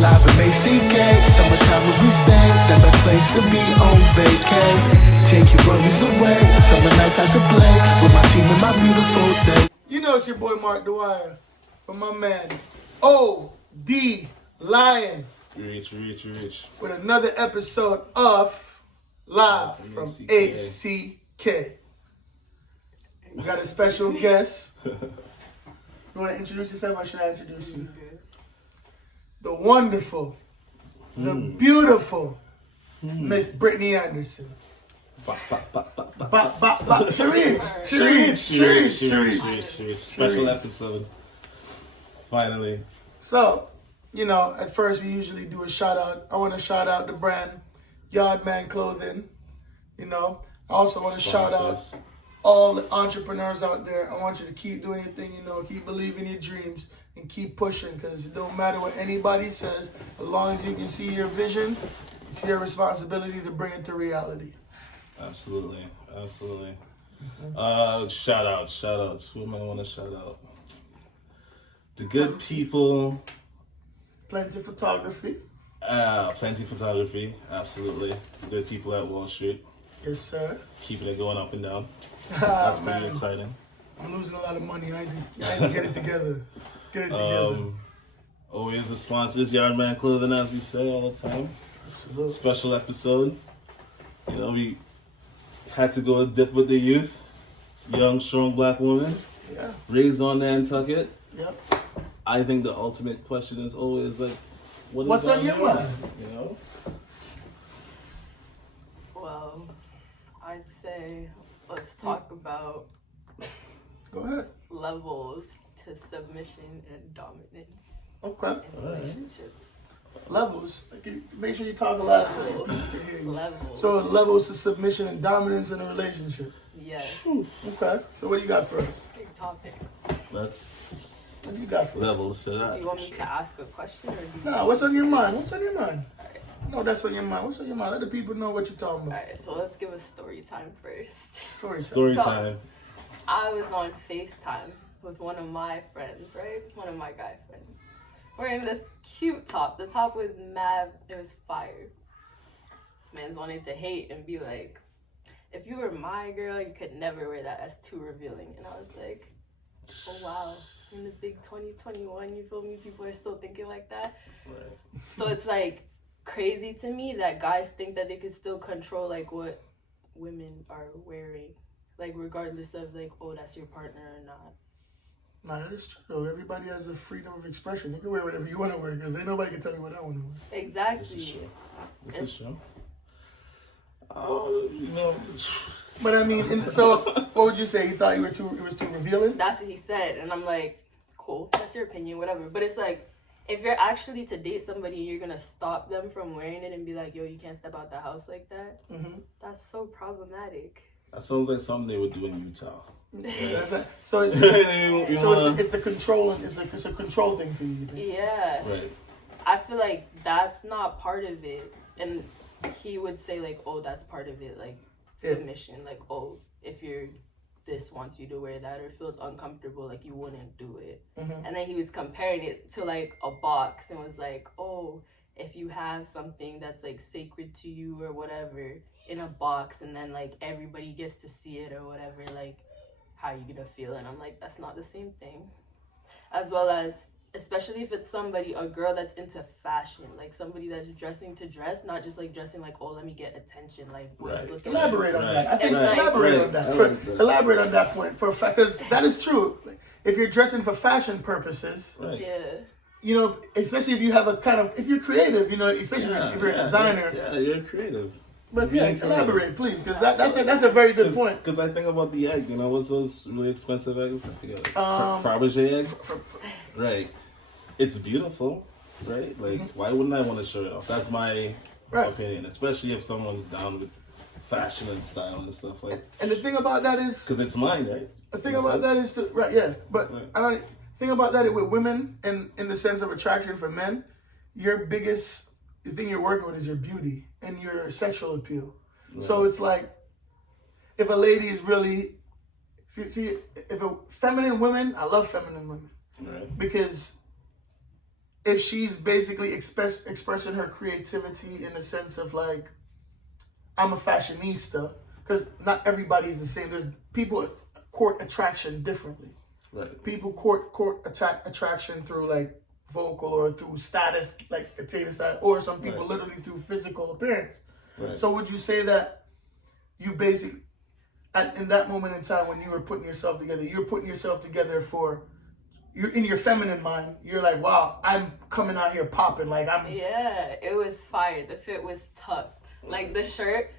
Live in ACK, summertime when we stay. The best place to be on vacay. Take your worries away, summer nights out to play. With my team and my beautiful day. You know it's your boy Mark Dwyer. From my man, O.D. Lion. Rich. With another episode of Live from ACK. We got a special guest. You want to introduce yourself or should I introduce you? The wonderful, the beautiful Miss Brittany Anderson. Sharice. Special episode. Finally. So, you know, at first we usually do a shout out. I want to shout out the brand Yardman Clothing. You know, I also want to shout out all the entrepreneurs out there. I want you to keep doing your thing, you know, keep believing your dreams and keep pushing, because it don't matter what anybody says, as long as you can see your vision, it's your responsibility to bring it to reality. Absolutely. Shout outs. Who am I want to shout out? The good people. Plenty Photography. Plenty Photography, absolutely. Good people at Wall Street. Yes, sir. Keeping it going up and down. That's pretty exciting. I'm losing a lot of money. I need to get it together. Always the sponsors, Yardman Clothing, as we say all the time. Absolutely. Special episode. You know, we had to go dip with the youth. Young, strong black woman. Yeah. Raised on Nantucket. Yep. I think the ultimate question is always like, what's on your mind? You know? Well, I'd say let's talk about Go ahead. levels to submission and dominance Okay. in relationships. Levels. Make sure you talk a lot so these people can hear you. Levels. So levels to submission and dominance in a relationship. Yes. Okay. So what do you got for us? Big topic. Let's What do you got for us? levels to Do that. you want me to ask a question or do you? Nah, what's on your mind? What's on your mind? No, that's on your mind. What's on your mind? Let the people know what you're talking about. Alright, so let's give a story time first. Story So- time. I was on FaceTime with one of my friends, right? One of my guy friends. Wearing this cute top. The top was mad, it was fire. Mans wanted to hate and be like, if you were my girl, you could never wear that. That's too revealing. And I was like, oh wow. In the big 2021, you feel me? People are still thinking like that. Right. So it's like crazy to me that guys think that they could still control like what women are wearing. Like regardless of like, oh, that's your partner or not. Nah, that is true though. Everybody has a freedom of expression. You can wear whatever you want to wear because ain't nobody can tell you what I want to wear. Exactly. This is true. Oh, you know. But I mean, so what would you say? You thought it was too revealing? That's what he said. And I'm like, cool, that's your opinion, whatever. But it's like, if you're actually to date somebody and you're going to stop them from wearing it and be like, yo, you can't step out the house like that, that's so problematic. That sounds like something they would do in Utah. Yeah. So it's the controlling. It's a control thing for you. You think? Yeah. Right. I feel like that's not part of it. And he would say like, oh, that's part of it. Like submission. Like, oh, if this wants you to wear that or feels uncomfortable, like you wouldn't do it. And then he was comparing it to like a box and was like, oh, if you have something that's like sacred to you or whatever in a box and then like everybody gets to see it or whatever, like how are you gonna feel? And I'm like, that's not the same thing. As well as, especially if it's a girl that's into fashion, like somebody that's dressing to dress, not just like dressing like, oh, let me get attention, like Elaborate on that. I think elaborate on that point for a fact, because that is true. If you're dressing for fashion purposes, yeah, you know, especially if you have if you're creative, you know, especially if you're a designer. Yeah, you're creative. But elaborate, please, because that's a very good point. Because I think about the egg, you know, what's those really expensive eggs? I forget. Fabergé egg? Right. It's beautiful, right? Like, why wouldn't I want to show it off? That's my opinion, especially if someone's down with fashion and style and stuff like. And the thing about that is, because it's mine, right? The thing about that is, I don't think about that with women, and in the sense of attraction for men, the thing you're working with is your beauty and your sexual appeal. Right. So it's like, if a lady is really, if a feminine women, I love feminine women. Right. Because if she's basically expressing her creativity in the sense of like, I'm a fashionista, because not everybody's the same. There's people court attraction differently. Right. People court attraction through like vocal or through status, like attaining status, or some people literally through physical appearance. Right. So would you say that you basically, in that moment in time when you were putting yourself together, you're putting yourself together for, you're in your feminine mind, you're like, wow, I'm coming out here popping, like I'm. Yeah, it was fire. The fit was tough. Like the shirt,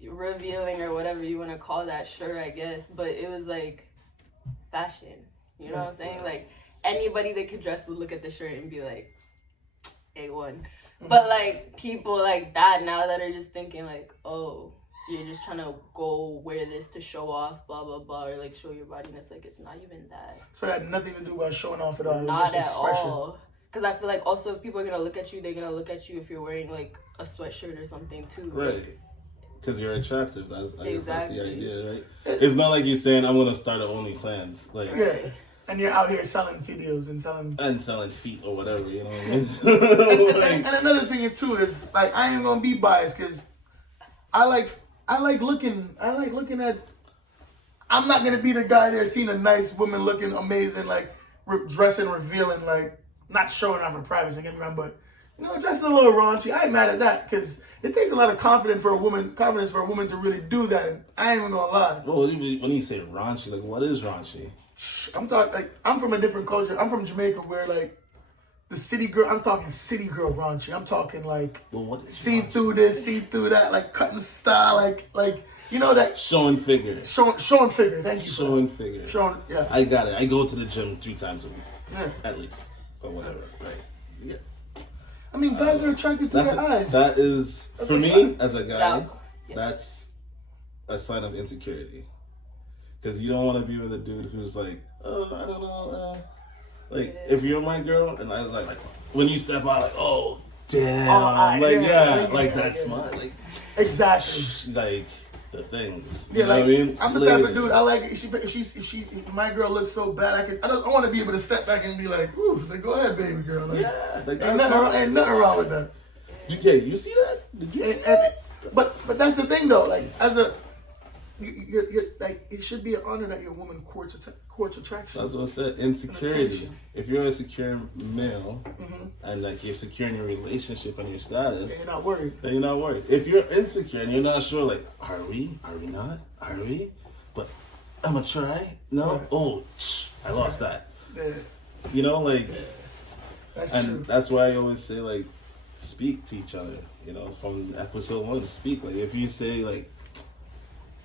revealing or whatever you want to call that shirt, I guess. But it was like fashion. You know what I'm saying? Like anybody that could dress would look at the shirt and be like, A1. But like people like that now that are just thinking like, oh, you're just trying to go wear this to show off, blah, blah, blah, or like show your body. And it's like, it's not even that. So it had nothing to do with showing off at all. It was Not just at expression. all. Because I feel like also if people are going to look at you, they're going to look at you if you're wearing like a sweatshirt or something too. Right. Because you're attractive. I guess that's the Exactly. idea, right? It's not like you're saying, I'm going to start an OnlyFans. Like, Yeah. And you're out here selling videos and selling feet or whatever, you know what I mean? and another thing too is like I ain't gonna be biased because I like looking at. I'm not gonna be the guy there seeing a nice woman looking amazing, like dressing, revealing, like not showing off her privacy. Get me wrong, but you know, dressing a little raunchy. I ain't mad at that because it takes a lot of confidence for a woman to really do that. And I ain't even gonna lie. Well, when you say raunchy, like what is raunchy? I'm talking like I'm from a different culture. I'm from Jamaica where like the city girl. I'm talking city girl raunchy. I'm talking like see through this, see through that, like cutting style, like you know that showing figure. Showing figure. Thank you. Showing figure. Showing. Yeah. I got it. I go to the gym 3 times a week, at least, or whatever. Right. Yeah. I mean, guys are attracted to their eyes. That is for me as a guy. That's a sign of insecurity. Because you don't want to be with a dude who's like, oh, I don't know. Like, if you're my girl, and I was like when you step out, like, oh, damn. That's my, like. Exactly. Like, the things. Yeah, you know like, what I mean? I'm the type of dude, I like, if my girl looks so bad, I want to be able to step back and be like, ooh, like, go ahead, baby girl. Like, like, ain't nothing wrong with that. Yeah, you see that? Did you see that? But that's the thing, though. Like, as a, you're like, it should be an honor that your woman courts attraction. That's what I said. Insecurity. If you're a secure male and like you're secure in your relationship and your status, you're not worried. Then you're not worried. If you're insecure and you're not sure, like, are we? Are we not? Are we? But I'm gonna try. No. Right. Oh, I lost that. Yeah. You know, like, that's true. That's why I always say, like, speak to each other. You know, from episode 1, speak. Like, if you say, like,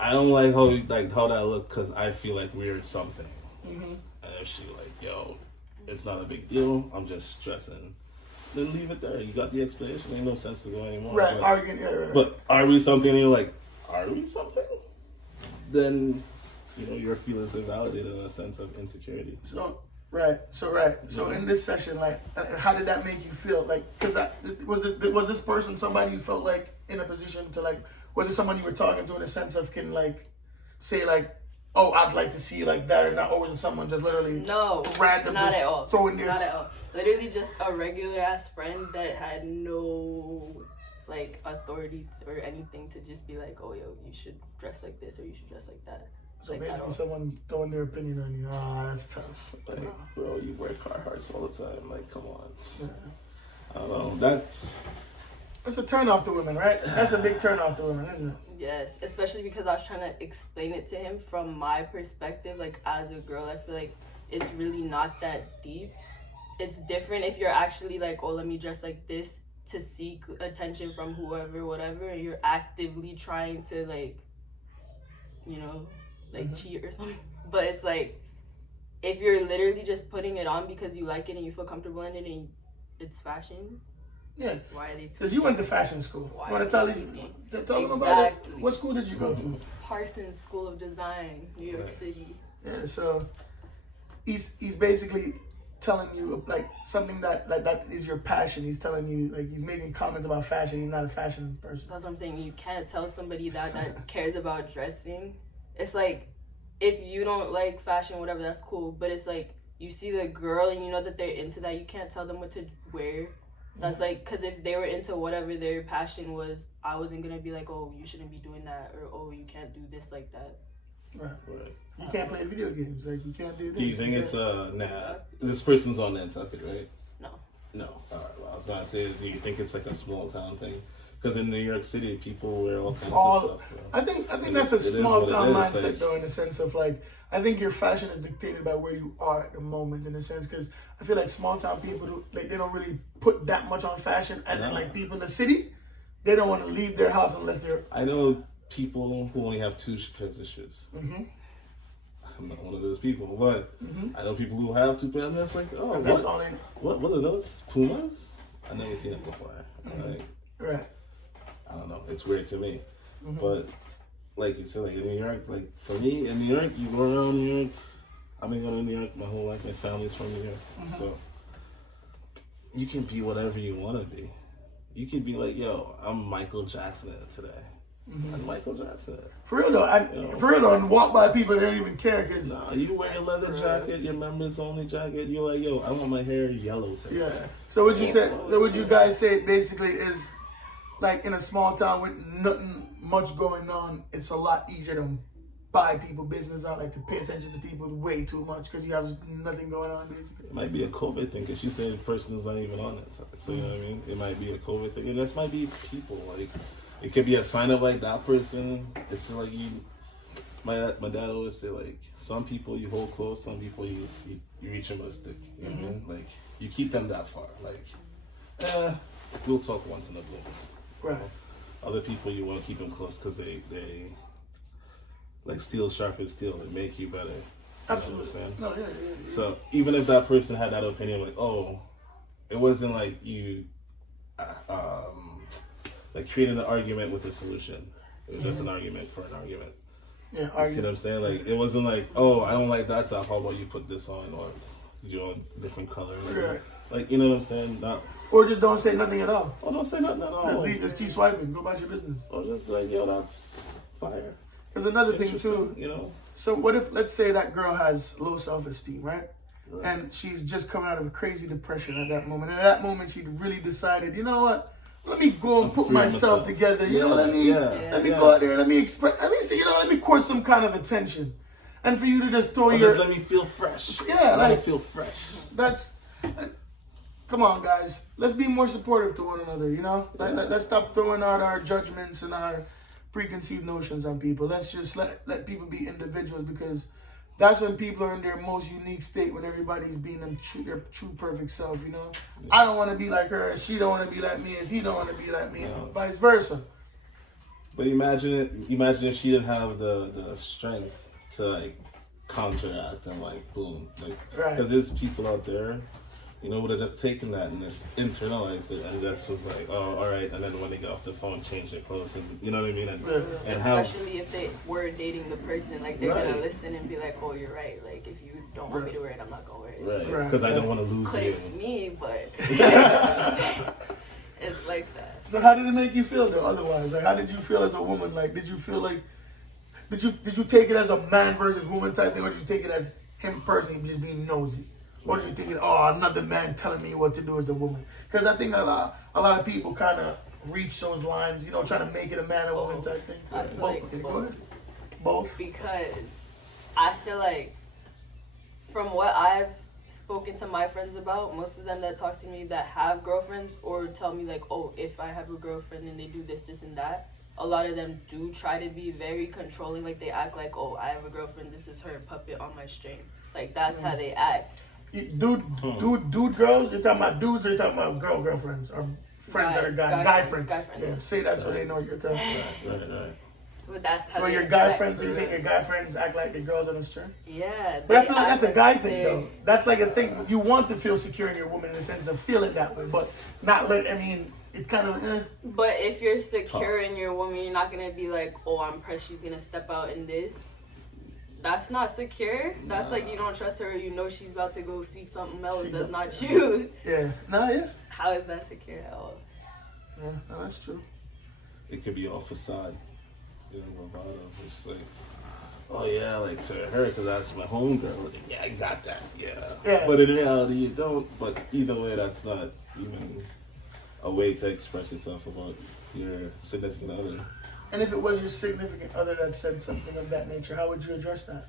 I don't like how that look because I feel like we're something. And if she like, yo, it's not a big deal, I'm just stressing, then leave it there. You got the explanation. Ain't no sense to go anymore. Right, arguing. Yeah, right. But are we something? And you're like, are we something? Then, you know, your feelings are validated in a sense of insecurity. So in this session, like, how did that make you feel? Like, because was this person somebody you felt like in a position to like? Was it someone you were talking to in a sense of can like say like, oh, I'd like to see you like that or not? Or was it someone just literally random, not at all, throwing their... Not at all. Literally just a regular ass friend that had no like authority or anything to just be like, oh, yo, you should dress like this or you should dress like that. So like, basically someone throwing their opinion on you. That's tough. Like, bro, you wear Carhartts all the time. Like, come on. Yeah. I don't know. That's a turn off to women, right? That's a big turn off to women, isn't it? Yes, especially because I was trying to explain it to him from my perspective. Like, as a girl, I feel like it's really not that deep. It's different if you're actually like, oh, let me dress like this to seek attention from whoever, whatever, and you're actively trying to like, you know, like cheat or something. But it's like, if you're literally just putting it on because you like it and you feel comfortable in it and it's fashion. Yeah. Why are they? Because you went to fashion school. Why you want to tell them about it? What school did you go to? Parsons School of Design, New York City. Yeah. So he's basically telling you like something that is your passion. He's telling you like he's making comments about fashion. He's not a fashion person. That's what I'm saying. You can't tell somebody that cares about dressing. It's like if you don't like fashion, whatever, that's cool. But it's like you see the girl and you know that they're into that, you can't tell them what to wear. That's like, because if they were into whatever their passion was, I wasn't gonna be like, oh, you shouldn't be doing that, or oh, you can't do this like that. Right. You can't play video games. Like, you can't do this. Do you think it's this person's on Nantucket, right? No. No. All right. Well, I was gonna say, do you think it's like a small town thing? Because in New York City, people wear all kinds of stuff. I think that's a small town mindset, though, in the sense of like, I think your fashion is dictated by where you are at the moment, in a sense, because I feel like small town people, like, they don't really put that much on fashion, as in like people in the city, they don't want to leave their house unless they're. I know people who only have 2 pairs of shoes. Mm-hmm. I'm not one of those people, but I know people who have 2 pairs, and it's like, oh, that's what are those? Pumas? I never seen it before. Like, right. I don't know. It's weird to me, but like you said, like in New York, like for me in New York, you go around New York. I've been going to New York my whole life. My family's from New York, so you can be whatever you want to be. You can be like, yo, I'm Michael Jackson today. I'm Michael Jackson. For real though, and walk by people that don't even care. Cause nah, you wear a leather jacket, your members only jacket. You're like, yo, I want my hair yellow today. Yeah. So what you say? So what you guys say basically is, like, in a small town with nothing much going on, it's a lot easier to buy people business out, like to pay attention to people way too much because you have nothing going on, basically. It might be a COVID thing because she said the person's not even on it. So you know what I mean? It might be a COVID thing. And this might be people. Like, it could be a sign of like that person. It's still like you. My dad always say, like, some people you hold close, some people you reach them with a stick. You know what I mean? Like, you keep them that far. Like, we'll talk once in a blue. Right. Other people you want to keep them close because they like steel sharpens steel. They make you better. Absolutely. You know what I'm saying? No, yeah. So even if that person had that opinion, like, oh, it wasn't like you like created an argument with a solution. It was just an argument for an argument. Yeah, you see what I'm saying? Like, it wasn't like, oh, I don't like that top. How about you put this on, or you on different color? Right. Like, you know what I'm saying? Not. Or just don't say nothing at all. Oh, don't say nothing at all. Just keep swiping. Go about your business. Or just be like, yo, that's fire. There's another thing too. You know. So what if, let's say that girl has low self-esteem, right? And she's just coming out of a crazy depression at that moment. And at that moment, she really decided, you know what? Let me go and put myself together. You know, let me go out there. Let me let me court some kind of attention. And for you to just throw just let me feel fresh. Yeah, let me feel fresh. Come on, guys. Let's be more supportive to one another, you know? Let's stop throwing out our judgments and our preconceived notions on people. Let's just let people be individuals, because that's when people are in their most unique state, when everybody's being their true perfect self, you know? Yeah. I don't want to be like her, she don't want to be like me, and he don't want to be like me, and vice versa. But imagine if she didn't have the strength to, like, counteract and, like, boom. Like, because there's people out there, you know, would have just taken that and just internalized it, and just was like, oh, all right. And then when they get off the phone, change their clothes, and you know what I mean. And especially if they were dating the person, like, they're gonna listen and be like, oh, you're right. Like, if you don't want me to wear it, I'm not gonna wear it. Right. Because I don't want to lose you. Couldn't be me, but it's like that. So how did it make you feel though? Otherwise, like, how did you feel as a woman? Like, did you feel like, did you take it as a man versus woman type thing, or did you take it as him personally just being nosy? Or did you think, oh, another man telling me what to do as a woman? Because I think a lot of people kind of reach those lines, you know, trying to make it a man or woman type thing. I feel like both. Because I feel like, from what I've spoken to my friends about, most of them that talk to me that have girlfriends or tell me like, oh, if I have a girlfriend and they do this, this, and that, a lot of them do try to be very controlling. Like, they act like, oh, I have a girlfriend, this is her puppet on my string. Like, that's how they act. Dude, girls? You're talking about dudes, or you're talking about girlfriends, or friends that are guy friends? Guy friends. Yeah, say that so they know you're talking about. Right. But that's how so your guy friends, you think your guy friends act like the girls on the string? Yeah. But I feel like that's a guy thing, though. That's like a thing. You want to feel secure in your woman in the sense of feeling that way, but not let, it's kind of, But if you're secure in your woman, you're not going to be like, oh, I'm pressed, she's going to step out in this. That's not secure. That's like, you don't trust her, or you know she's about to go seek something else that's not you. Yeah. How is that secure at all? Yeah, no, that's true. It could be all facade. You know, bravado. It's like, oh yeah, like to her, because that's my homegirl. Like, yeah, I got that. Yeah. Yeah. But in reality, you don't. But either way, that's not even a way to express yourself about your significant other. And if it was your significant other that said something of that nature, how would you address that?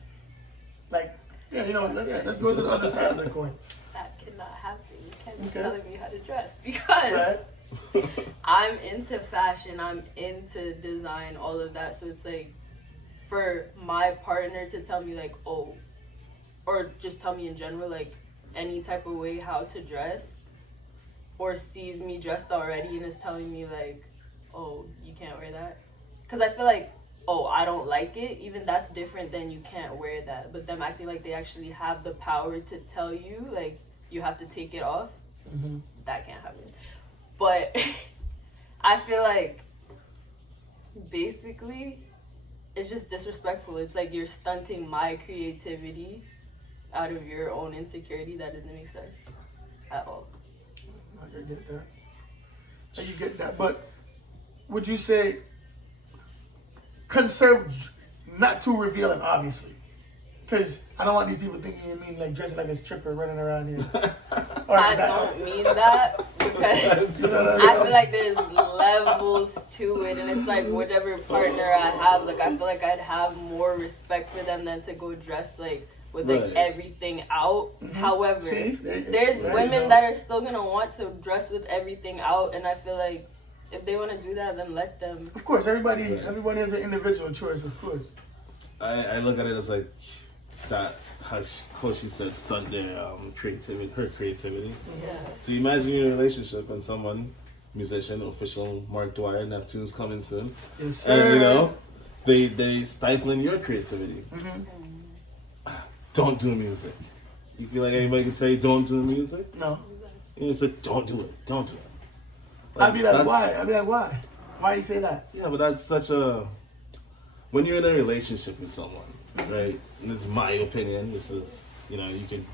Like, yeah, you know, let's go to the other side of the coin. That cannot happen. You can't be Okay. telling me how to dress because I'm into fashion, I'm into design, all of that. So it's like for my partner to tell me like, oh, or just tell me in general, like any type of way how to dress, or sees me dressed already and is telling me like, oh, you can't wear that. Because I feel like, oh, I don't like it, even that's different than you can't wear that. But them acting like they actually have the power to tell you, like, you have to take it off, that can't happen. But I feel like, basically, it's just disrespectful. It's like you're stunting my creativity out of your own insecurity. That doesn't make sense at all. I get that. I get that. But would you say conserve, not too revealing, obviously? Because I don't want these people thinking you mean like dressing like a stripper running around here. I don't mean that because I feel like there's levels to it, and it's like whatever partner I have, like I feel like I'd have more respect for them than to go dress like with like everything out. However, there's women that are still gonna want to dress with everything out, and I feel like if they want to do that, then let them. Of course, everybody has an individual choice, of course. I look at it as like that, how she said, stunt their creativity, her creativity. Yeah. So you imagine you're in a relationship and someone, musician, official, Mark Dwyer, Neptune's coming soon. Yes, sir. And you know, they stifling your creativity. Don't do music. You feel like anybody can tell you don't do music? No. You say don't do it. Don't do it. Like, I'd be like, why? I'd be like, why? Why you say that? Yeah, but that's such a... When you're in a relationship with someone, right? And this is my opinion. This is, you know, you can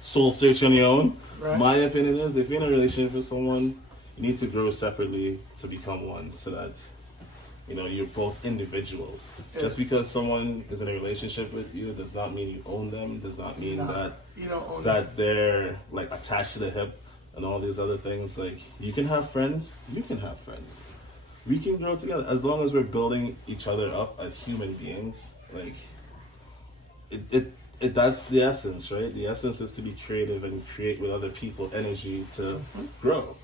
soul search on your own. Right. My opinion is if you're in a relationship with someone, you need to grow separately to become one so that, you know, you're both individuals. Yeah. Just because someone is in a relationship with you does not mean you own them, does not mean that you don't own them. They're like attached to the hip and all these other things. Like, you can have friends, you can have friends. We can grow together as long as we're building each other up as human beings. Like, it that's the essence, right? The essence is to be creative and create with other people energy to grow.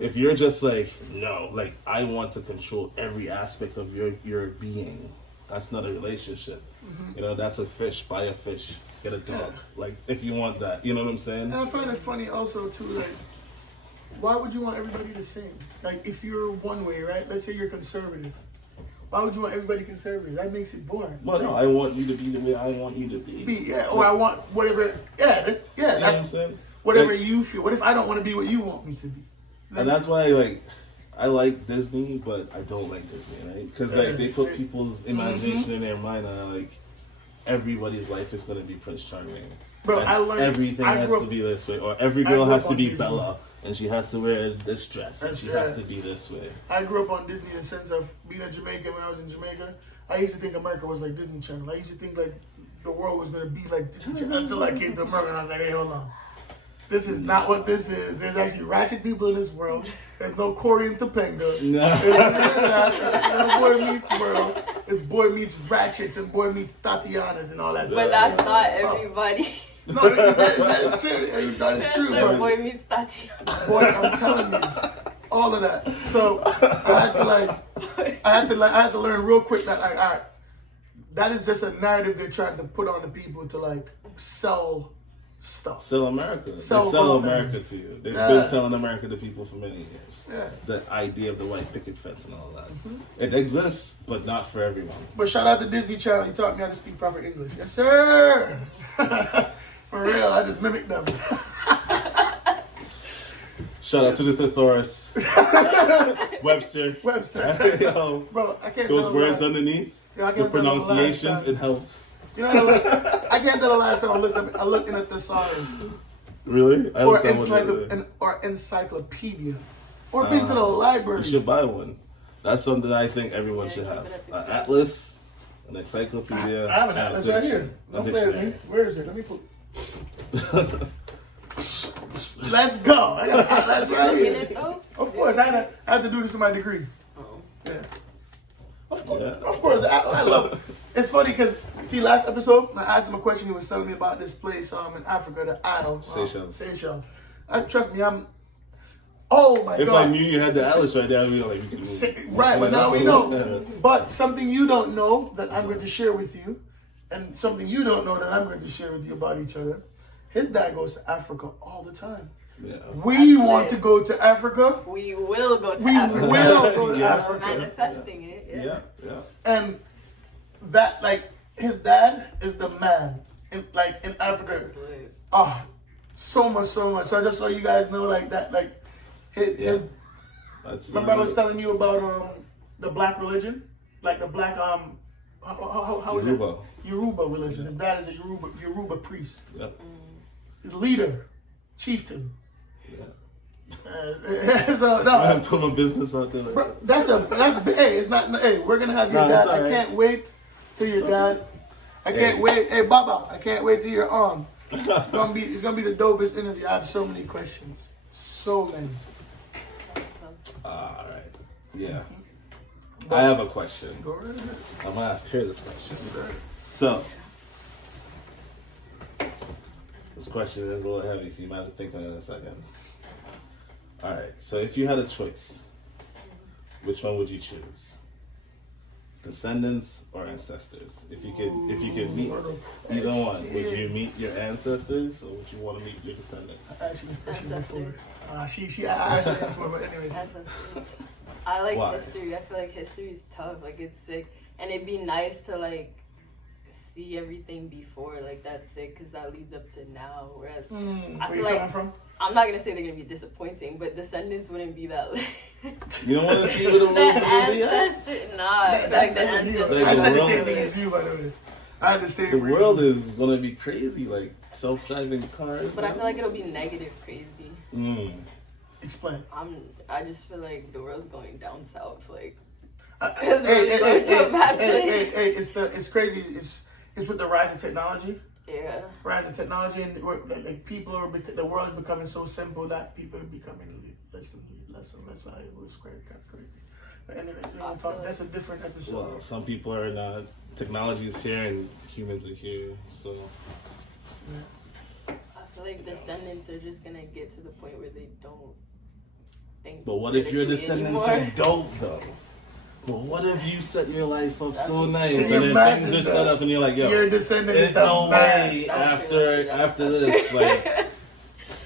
If you're just like, no, like I want to control every aspect of your being, that's not a relationship. You know, that's a fish. Buy a fish, get a dog. Like, if you want that, you know what I'm saying? And I find it funny also too, like, why would you want everybody the same? Like, if you're one way, right? Let's say you're conservative. Why would you want everybody conservative? That makes it boring. Well, no, I want you to be the way I want you to be. Or I want whatever. Yeah, you know what I'm saying? Whatever like, you feel. What if I don't want to be what you want me to be? And that's why, I like Disney, but I don't like Disney, right? Because they put people's imagination in their mind, and everybody's life is going to be Prince Charming. Bro, I learned everything has to be this way, or every girl has to be Disney. Bella, and she has to wear this dress, and she has to be this way. I grew up on Disney in the sense of being a Jamaican. When I was in Jamaica, I used to think America was like Disney Channel. I used to think like the world was going to be like Disney Channel until I came to America, and I was like, hey, hold on. This is not what this is. There's actually ratchet people in this world. There's no Corey and Topanga. No. It's boy meets world. It's boy meets ratchets and boy meets Tatianas and all that stuff. But that's not everybody. No, that is true. That is true. But boy meets Tatiana. Boy, I'm telling you, all of that. So I had to learn real quick that all right, that is just a narrative they're trying to put on the people to sell stuff. Sell America. Sell America to you. They've been selling America to people for many years. Yeah. The idea of the white picket fence and all that. It exists, but not for everyone. But shout out to Disney Channel. He taught me how to speak proper English. Yes, sir. For real, I just mimicked them. Shout out to the thesaurus. Webster. Yo, bro, I can't. Those words underneath, the pronunciations, it helps. You know, I can't tell the last time I looked in a thesaurus. Really? Or encyclopedia. Or been to the library. You should buy one. That's something I think everyone should have. An atlas An encyclopedia. I have an atlas right here. Don't play with me. Where is it? Let me put. Let's go. I got an atlas right here. Of course, I had to do this in my degree. Oh. Yeah. Of course. I love it. It's funny because, see, last episode, I asked him a question. He was telling me about this place in Africa, the Isle. Seychelles. Trust me, oh my if God. I knew you had the atlas right there, I'd be like, right, but now we know. But something you don't know that I'm going to share with you, and something you don't know that I'm going to share with you about each other. His dad goes to Africa all the time. Yeah. We want to go to Africa. We will go to Africa. We will go to Africa. Manifesting it. Yeah. And that, like, his dad is the man in Africa. Oh, so much. So just so you guys know, like that, like his. Remember I was telling you about the black religion, like the black how is it? Yoruba religion. His dad is a Yoruba priest. Yep. His leader, chieftain. Yeah. So no, I put my business out there. Bro, that's hey, it's not hey, we're gonna have your dad. I can't wait till your dad. I can't wait. Hey Baba, I can't wait till you're on. It's gonna be the dopest interview. I have so many questions. So many. All right. Yeah. I have a question. Go right ahead. I'm gonna ask her this question. Yes, sir. So this question is a little heavy, so you might have to think on it in a second. All right. So if you had a choice, which one would you choose? Descendants or ancestors? If you could meet either one, would you meet your ancestors or would you want to meet your descendants? She asked me before, but anyways. I like history. I feel like history is tough. Like it's sick, and it'd be nice to like see everything before. Like that's sick because that leads up to now. Whereas I feel like I'm not gonna say they're gonna be disappointing, but descendants wouldn't be that. You don't want to see where the world's gonna be at? Nah, like the ancestors. I said the same thing as you, by the way. I had the same. The world is gonna be crazy, like self-driving cars. But I feel like it'll be negative crazy. Explain. I just feel like the world's going down south, like it's really going to a bad place. Hey, it's crazy. It's with the rise of technology. Yeah. Rise of technology, and like the world is becoming so simple that people are becoming less and less valuable. It's kind of crazy. But anyway, that's a different episode. Well, some people are not. Technology is here, and humans are here. So. I feel like descendants are just gonna get to the point where they don't think. But what if your descendants are dope though? But what if you set your life up so nice and then things are set up and you're like, yo, your descendant is no way after this, like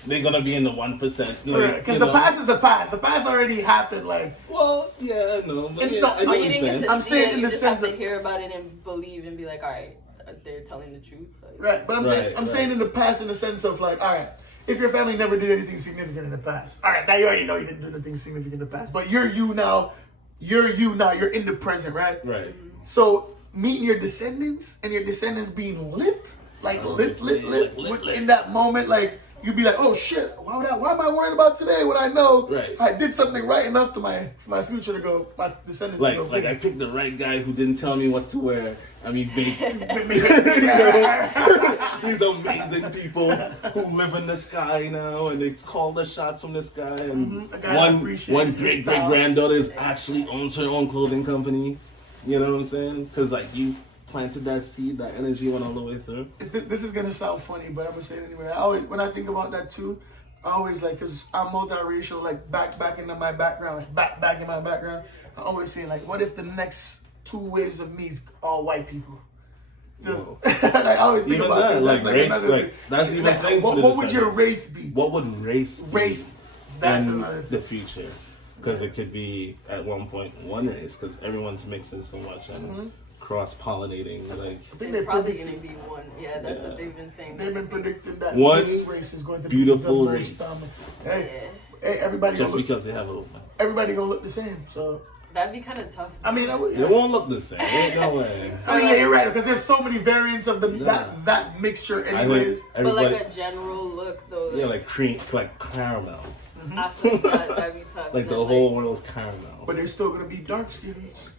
they're gonna be in the 1%. Because the past is the past. The past already happened. Like, well, yeah, no, but yeah, you didn't get to I'm see saying it. in You the just sense have to of hear about it and believe and be like, all right, they're telling the truth. Like, right, but I'm saying in the past in the sense of like, all right, if your family never did anything significant in the past, all right, now you already know you didn't do anything significant in the past, but you're you now. You're in the present, right? Right. So meeting your descendants and your descendants being lit, like lit. In that moment, like you'd be like, oh shit, why am I worried about today when I know I did something right enough to my future to go, my descendants to go. Like I picked the right guy who didn't tell me what to wear. I mean, these amazing people who live in the sky now, and they call the shots from the sky. And one great granddaughter actually owns her own clothing company. You know what I'm saying? Because like you planted that seed, that energy went all the way through. This is gonna sound funny, but I'm gonna say it anyway. When I think about that too, I always like, cause I'm multiracial, like back into my background, like back in my background. I always say like, what if the next 2 waves of me is all white people? Just like I always think about that. That's like race, another thing. That's even thing. What would your race be? What would race be that's in the future? Because it could be at one point one race, because everyone's mixing so much and cross-pollinating. Like I think they're probably going to be one. Yeah, that's what they've been saying. They've been predicting that one this race is going to be beautiful the race. most hey, everybody just because they have a little. Everybody gonna look the same. So. That'd be kind of tough. I mean, it won't look the same. Ain't no way. I mean, yeah, you're right, because there's so many variants of that mixture, anyways. But like a general look, though. Yeah, like cream, like caramel. I feel like that'd be tough. Like the whole world's caramel. But there's still gonna be dark skins.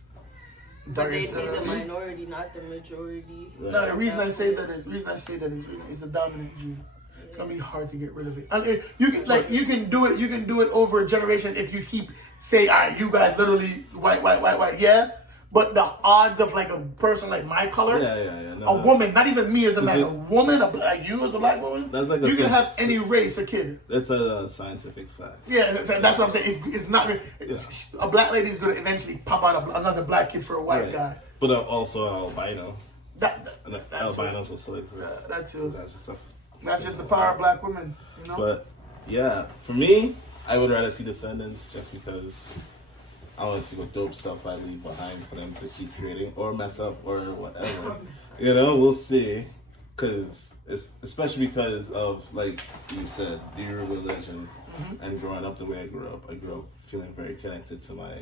But they'd be the minority, not the majority. Right. No, the reason I say that is it's the dominant gene. It's gonna be hard to get rid of it. I mean, you can do it over a generation if you keep say, all right, you guys literally white, yeah. But the odds of like a person like my color, woman, not even me as a man, a woman, like you as a black woman, that's like you can have any race, a kid. That's a scientific fact. Yeah, that's what I'm saying. It's not a black lady is going to eventually pop out another black kid for a white guy. But also albino. Albinos will still exist. That too. That's just the power of black women, you know. But yeah, for me, I would rather see Descendants just because I want to see what dope stuff I leave behind for them to keep creating or mess up or whatever. You know, we'll see. Especially because of, like you said, your religion and growing up the way I grew up. I grew up feeling very connected to my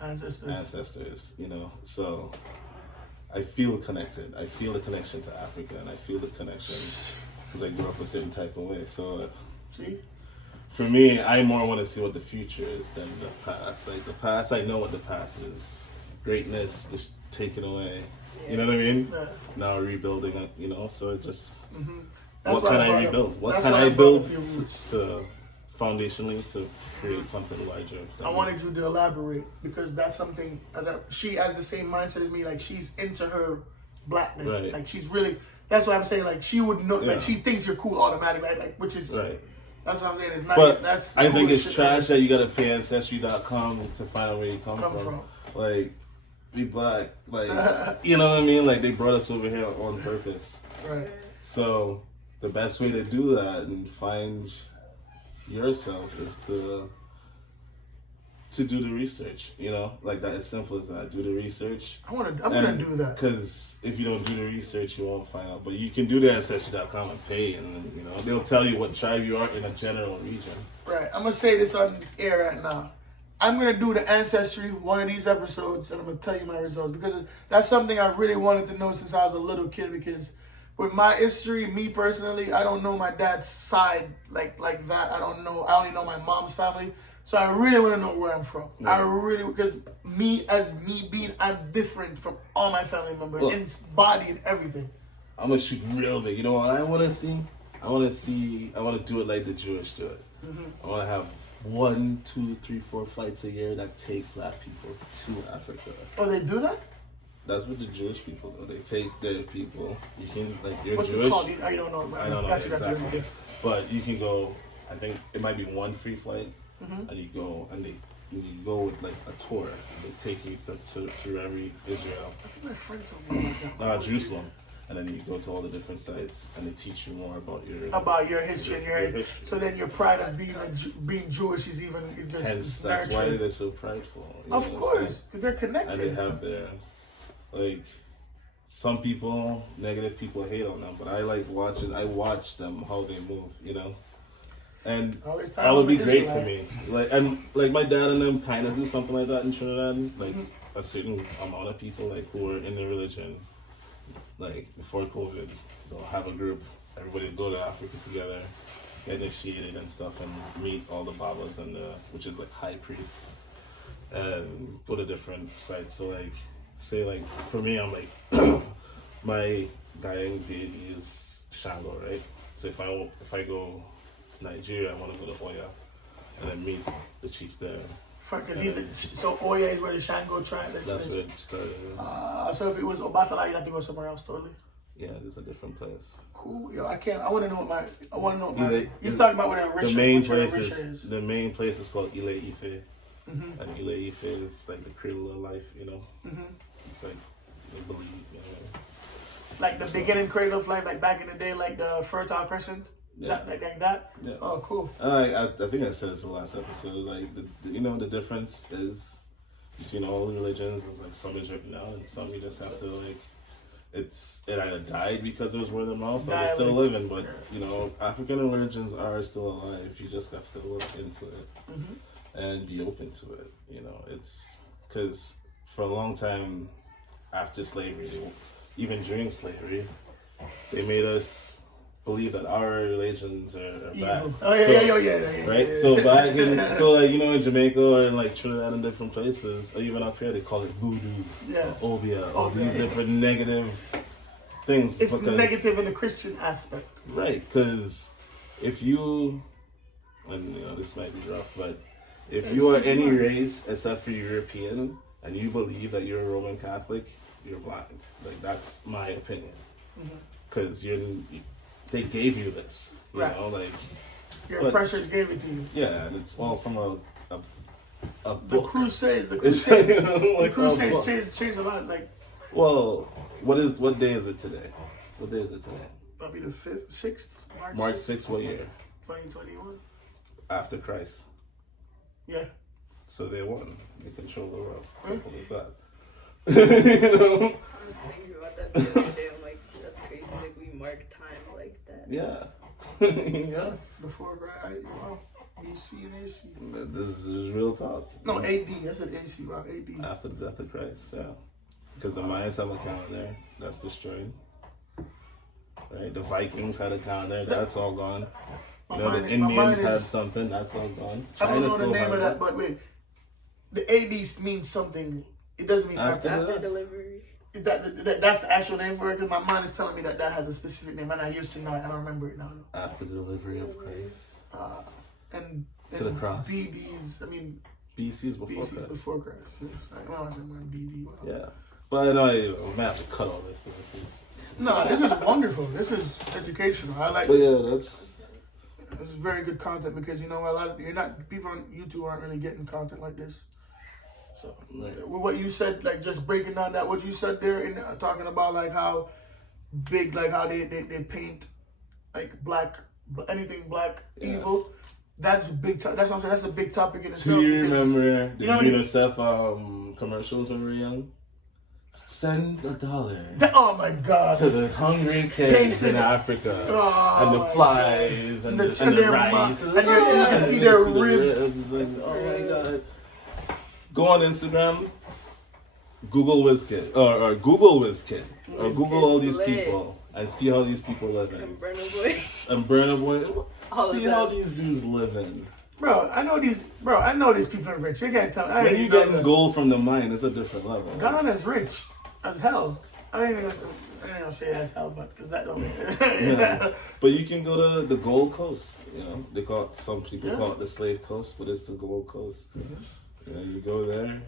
ancestors, you know. So I feel connected. I feel the connection to Africa, and I feel the connection because I grew up a certain type of way. So, see? For me, I more want to see what the future is than the past. Like the past, I know what the past is. Greatness just taken away. You know what I mean? Yeah. Now rebuilding it, you know, so it just what can I rebuild? What can I build to foundationally to create something larger? I wanted you to elaborate because that's something she has the same mindset as me, like she's into her blackness. Right. Like she's really that's what I'm saying, like she would know like she thinks you're cool automatically, right? Like which is right. That's what I'm saying. It's not. But that's I think it's trash that you gotta pay Ancestry.com to find out where you come from. Like, be black. Like, you know what I mean? Like, they brought us over here on purpose. Right. So, the best way to do that and find yourself is to do the research. You know, like that. As simple as that. Do the research. I'm gonna do that. Because if you don't do the research, you won't find out. But you can do the Ancestry.com and pay, and then, you know, they'll tell you what tribe you are in a general region. Right. I'm gonna say this on the air right now. I'm gonna do the Ancestry one of these episodes, and I'm gonna tell you my results because that's something I really wanted to know since I was a little kid. Because with my history, me personally, I don't know my dad's side like that. I only know my mom's family. So I really want to know where I'm from. Yeah. Because I'm different from all my family members in body and everything. I'm gonna shoot real big. You know what I want to see? I want to do it like the Jewish do it. I want to have 1, 2, 3, 4 flights a year that take black people to Africa. Oh, they do that? That's what the Jewish people do. They take their people. You can you're What's Jewish. What's it called? I don't know. I don't know exactly. But you can go. I think it might be one free flight. And you go with like a tour. They take you through every Israel. I think my friend told me about that. Jerusalem, and then you go to all the different sites, and they teach you more about your history and your history. So then your pride of being Jewish is even just. Hence, that's why they're so prideful. Of course, because they're connected. And they have their some people, negative people hate on them, but I like watching. I watch them how they move. You know. And that would be great for me. Like my dad and them kind of do something like that in Trinidad. Like a certain amount of people who are in the religion, like before COVID, they'll have a group. Everybody will go to Africa together, get initiated and stuff, and meet all the babas and which is like high priests, and go to different sites. So say for me, I'm like my guiding deity is Shango, right? So if I go Nigeria, I want to go to Oya and then meet the chief there. So Oya is where the Shango tribe. That's where it started. So if it was Obatala, you'd have to go somewhere else totally. Yeah, it's a different place. Cool. Yo, I want to know my. He's talking about where the main place is called Ile Ife, and Ile Ife is like the cradle of life. You know, it's like they believe. You know, like the beginning cradle of life, like back in the day, like the Fertile Crescent. Yeah. Like that? Yeah. Oh, cool. I think I said this in the last episode. Like, the difference is between all the religions is like some is written down and some you just have to it either died because it was word of mouth or they're still living. But you know, African religions are still alive. You just have to look into it and be open to it. You know, it's because for a long time after slavery, even during slavery, they made us believe that our religions are bad. Oh yeah. Right? So back in, in Jamaica or in like Trinidad and different places, or even up here, they call it voodoo, or obia, all these different negative things. It's negative in the Christian aspect. Right, because if you, and this might be rough, but if you are any race except for European and you believe that you're a Roman Catholic, you're blind. Like, that's my opinion. Because they gave you this, you know, like your oppressors gave it to you. Yeah, and it's all from a The book. Crusades, like the Crusades changed a lot. Like, well, what day is it today? What day is it today? Probably the 5th, 6th, March 6th. What year? 2021. After Christ. Yeah. So they won. They control the world. Simple as that. I was thinking about that the other day. I'm like, that's crazy. Like, we mark time like that. Yeah. Yeah. Before BC and AC. This is real talk. No, AD. I said AC. Wow, AD. After the death of Christ, yeah. Because the Mayans have a calendar that's destroyed. Right? The Vikings had a calendar that's all gone. The Indians had something that's all gone. I don't know the name of that, but wait. The AD means something. It doesn't mean after delivery. That's the actual name for it, because my mind is telling me that has a specific name, and I used to know it. I don't remember it now. After the delivery of Christ. And to the cross. BD's, I mean... BC's before BC's Christ. before Christ. Yes. I don't know BD. Yeah. But I know we have to cut all this. No, this is wonderful. This is educational. I like. But yeah, this is very good content, because a lot of people on YouTube aren't really getting content like this. So what you said, like just breaking down that what you said there, and talking about like how big, like how they paint like anything black evil. That's big. That's what I'm saying. That's a big topic in itself. Do you remember the UNICEF commercials when we were young? Send $1. Oh my God! To the hungry kids in Africa, and the flies, and the rice, and you can see their ribs. And, oh my God! Go on Instagram, Google WizKid, or Google WizKid, or Google all these people, and see how these people live in. And Burna Boy. See how these dudes live in. Bro, I know these people are rich. You can't tell. When you getting gold from the mine, it's a different level. Ghana's rich as hell. I ain't gonna say as hell, but because that don't. Yeah. But you can go to the Gold Coast. They call it. Some people call it the Slave Coast, but it's the Gold Coast. You go there.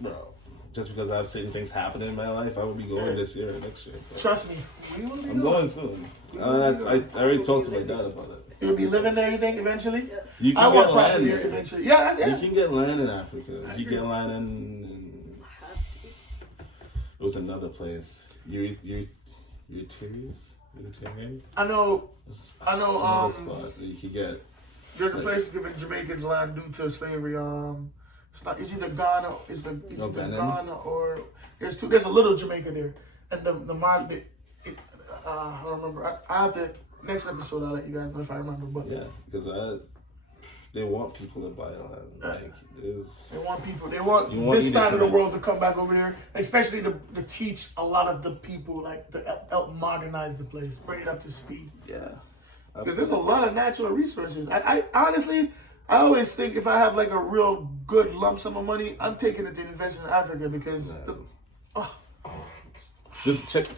Bro. Just because I've seen things happen in my life, I would be going this year or next year. Trust me, I'm going soon. I already talked to my dad about it. You'll be living there, you think, eventually? Yes. You can get land there eventually. Yeah. You can get land in Africa. You can get land in it was another place. Unitarian? I know. Another spot you can get. There's a place giving Jamaicans land due to slavery. It's either Ghana, Ghana or there's a little Jamaica there, and the market. I don't remember. I have to next episode. I'll let you guys know if I remember. But yeah, because they want people to buy land. Like they want people. They want this side of the world to come back over there, especially to teach a lot of the people, like to help modernize the place, bring it up to speed. Yeah, because there's a lot of natural resources. I honestly. I always think if I have like a real good lump sum of money, I'm taking it to invest in Africa because Just check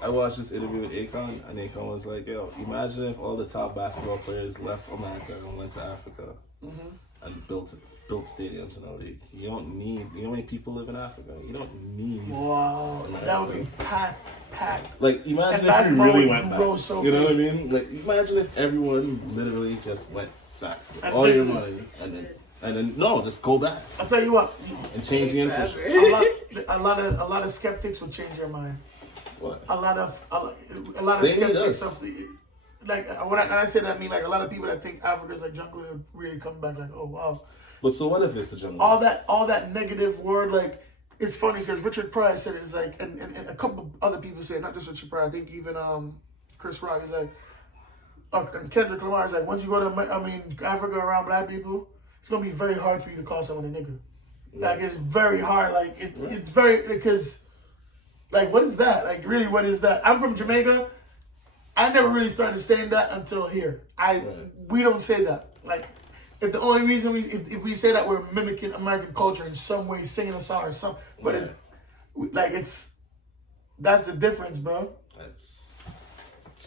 I watched this interview with Akon, and Akon was like, yo, imagine if all the top basketball players left America and went to Africa and built stadiums in our league. You don't need, how many people live in Africa? You don't need America. That would be packed. Like, imagine if you really went back. You know what I mean? Like, imagine if everyone literally just went back with all your money and then just go back. I'll tell you what, and change the infrastructure. A lot of skeptics will change their mind. What? A lot of skeptics of the like when I say that, I mean like a lot of people that think Africa's like jungle, they really come back like, oh wow. But so what if it's a jungle? All that negative word, like it's funny because Richard Pryor said it's like, and a couple other people say it, not just Richard Pryor. I think even Chris Rock is like. And Kendrick Lamar is like, once you go to, Africa around black people, it's going to be very hard for you to call someone a nigga. Like, it's very hard. Like, it's very, because, like, what is that? Like, really, what is that? I'm from Jamaica. I never really started saying that until here. We don't say that. Like, if the only reason if we say that, we're mimicking American culture in some way, singing a song or something. But that's the difference, bro. It's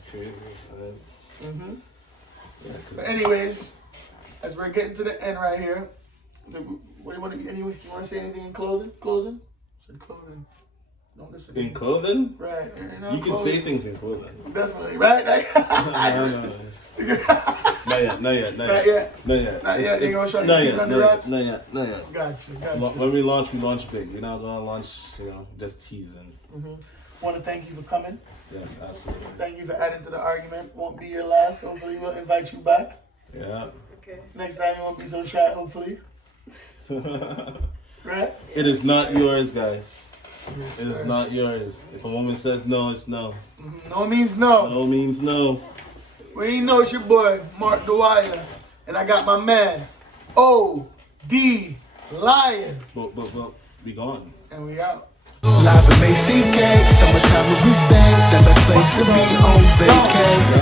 crazy. Mm-hmm. Yeah, but anyways, as we're getting to the end right here, what do you want to? Anyway, you want to say anything in closing? Closing? Said clothing. Don't listen. In clothing? Right. You can say things in clothing. Definitely, right? No. Not yet. Not yet. Not yet. You gonna show you run the raps? Not yet. Gotcha. When we launch big. We're not gonna launch, just teasing. Mm-hmm. Want to thank you for coming. Yes, absolutely. Thank you for adding to the argument. Won't be your last. Hopefully, we'll invite you back. Yeah. Okay. Next time, you won't be so shy. Hopefully. Right? It is not yours, guys. Yes, it is not yours. If a woman says no, it's no. Mm-hmm. No means no. No means no. We ain't know it's your boy, Mark Dwyer. And I got my man, O.D. Lion. But we gone. And we out. Live in Macy Cake, summertime when we stay, the best place to be on vacay.